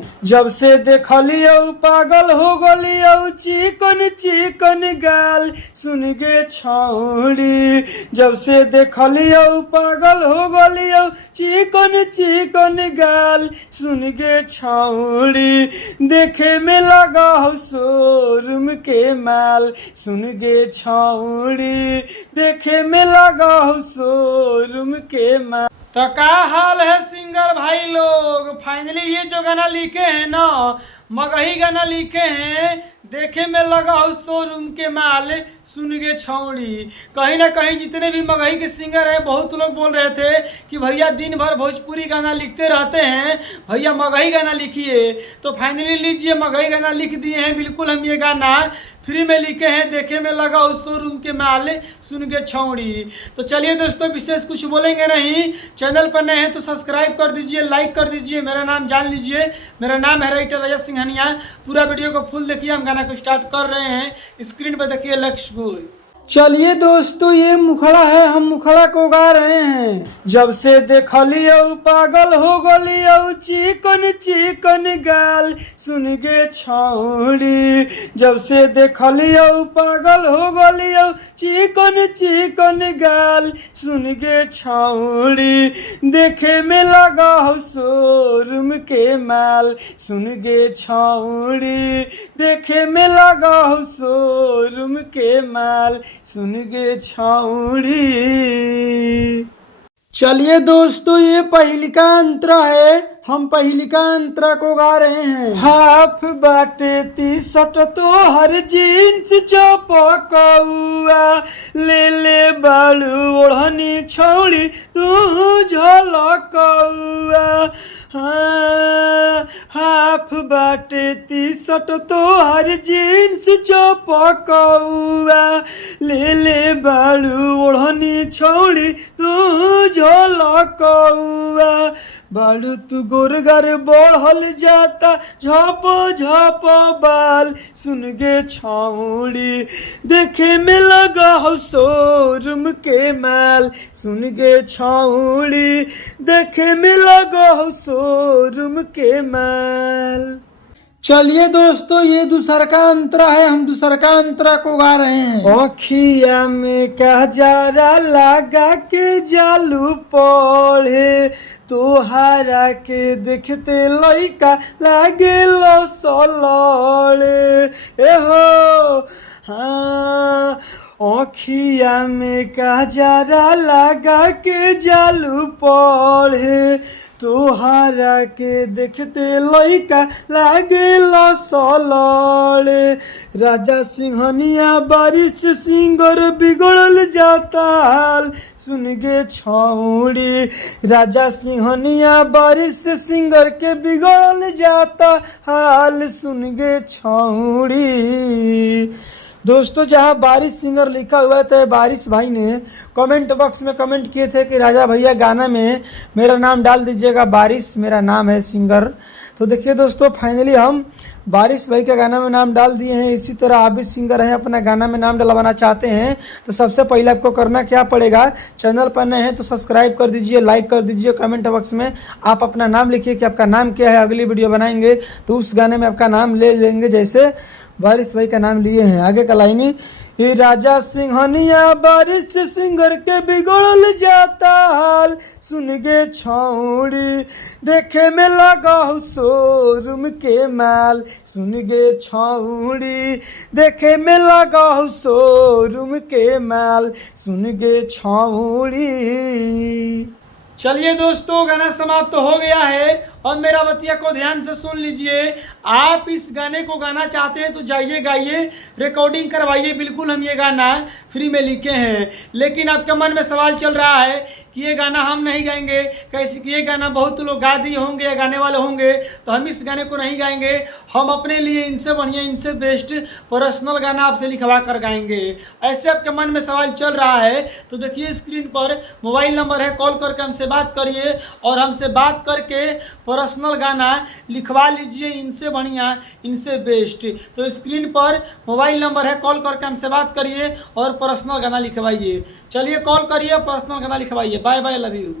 हैं। जब से देखलियो पागल हो गलियो चिकन चिकन गाल सुन गे छौड़ी। जब से देखलियो पागल हो गलियो चिकन चिकन गाल सुन गे छौड़ी। देखे में लगा हो शोरूम के माल सुन गे छौड़ी। देखे में लगा हो शोरूम के माल। तो क्या हाल है सिंगर भाई लोग, फाइनली ये जो गाना लिखे हैं ना, मगही गाना लिखे हैं, देखे में लगा हो शोरूम के माल सुन गे छौड़ी। कहीं ना कहीं जितने भी मगही के सिंगर हैं बहुत लोग बोल रहे थे कि भैया दिन भर भोजपुरी गाना लिखते रहते हैं, भैया मगही गाना लिखिए। तो फाइनली लीजिए मगही गाना लिख दिए हैं। बिल्कुल हम ये गाना फ्री में लिखे हैं, देखे में लगा उस शोरूम के माल सुन गे छौड़ी। तो चलिए दोस्तों विशेष कुछ बोलेंगे नहीं, चैनल पर नए हैं तो सब्सक्राइब कर दीजिए, लाइक कर दीजिए, मेरा नाम जान लीजिए। मेरा नाम है राइटर राजा सिंघानिया। पूरा वीडियो को फुल देखिए, हम गाना को स्टार्ट कर रहे हैं। स्क्रीन पर देखिए लक्ष्य बोल। चलिए दोस्तों ये मुखड़ा है, हम मुखड़ा को गा रहे हैं। जब से देखलियो पागल हो गलियो चिकन चिकन गाल सुन गे छौड़ी। जब से देखलियो पागल हो गलियो चिकन चिकन गाल सुन गे छौड़ी। देखे में लगा हो शोरूम के माल सुन गे छौड़ी। देखे में लगा हो शोरूम के माल सुन गे छौड़ी। चलिए दोस्तों ये पहिलिका अंतरा है, हम पहिलिका अंतरा को गा रहे हैं। हाफ बाटे टी-शर्ट तो हर जीन्स चपकौआ ले ले बालू ओढ़नी छौड़ी तू झलकौआ। हाँ हाफ बाटे टी-शर्ट तो हर जीन्स चपकौआ ले ले बालू ओढ़नी छौड़ी तू झलकौआ। बालू तू गोरगर बढ़ल जाता झप झप बाल सुन गे छौड़ी। देखे में लगा हो शोरूम के माल सुन गे छौड़ी। देखे में लगा हो शोरूम के माल। चलिए दोस्तों ये दूसरा का अंतरा है, हम दूसरा का अंतरा को गा रहे हैं। अखिया में कजरा लगा के जालू पढ़े तोहरा के देखते लइका लागे लसलड़े। ए हो हाँ अखिया में कजरा लगा के जालू पढ़े तोहरा के देखते लइका लागे लसलड़े। राजा सिंहनिया बारिश सिंगर बिगड़ल जाता हाल सुन गे छौड़ी। राजा सिंहनिया बारिश सिंगर के बिगड़ल जाता हाल सुन गे छौड़ी। दोस्तों जहाँ बारिश सिंगर लिखा हुआ था बारिश भाई ने कमेंट बॉक्स में कमेंट किए थे कि राजा भैया गाना में मेरा नाम डाल दीजिएगा, बारिश मेरा नाम है सिंगर। तो देखिए दोस्तों फाइनली हम बारिश भाई के गाना में नाम डाल दिए हैं। इसी तरह आप भी सिंगर हैं, अपना गाना में नाम डलवाना चाहते हैं तो सबसे पहले आपको करना क्या पड़ेगा, चैनल पर नए हैं तो सब्सक्राइब कर दीजिए, लाइक कर दीजिए, कमेंट बॉक्स में आप अपना नाम लिखिए कि आपका नाम क्या है। अगली वीडियो बनाएंगे तो उस गाने में आपका नाम ले लेंगे, जैसे बारिश भाई का नाम लिए हैं। आगे का लाइनी ये राजा सिंहनिया बारिश सिंगर के बिगड़ल जाता हाल सुन गे छौड़ी। देखे में लगा हो शोरूम के माल सुन गे छौड़ी। देखे में लगा हो शोरूम के माल सुन गे छौड़ी। चलिए दोस्तों गाना समाप्त हो गया है और मेरा बतिया को ध्यान से सुन लीजिए। आप इस गाने को गाना चाहते हैं तो जाइए गाइए, रिकॉर्डिंग करवाइए। बिल्कुल हम ये गाना फ्री में लिखे हैं, लेकिन आपके मन में सवाल चल रहा है कि ये गाना हम नहीं गाएंगे, कैसे कि ये गाना बहुत लोग गा दिए होंगे या गाने वाले होंगे, तो हम इस गाने को नहीं गाएंगे। हम अपने लिए इनसे बढ़िया इनसे बेस्ट पर्सनल गाना आपसे लिखवा कर गाएंगे। ऐसे आपके मन में सवाल चल रहा है तो देखिए स्क्रीन पर मोबाइल नंबर है, कॉल करके हमसे बात करिए और हमसे बात करके पर्सनल गाना लिखवा लीजिए, इनसे बढ़िया इनसे बेस्ट। तो स्क्रीन पर मोबाइल नंबर है, कॉल करके हमसे बात करिए और पर्सनल गाना लिखवाइए। चलिए कॉल करिए, पर्सनल गाना लिखवाइए। Bye bye, love you.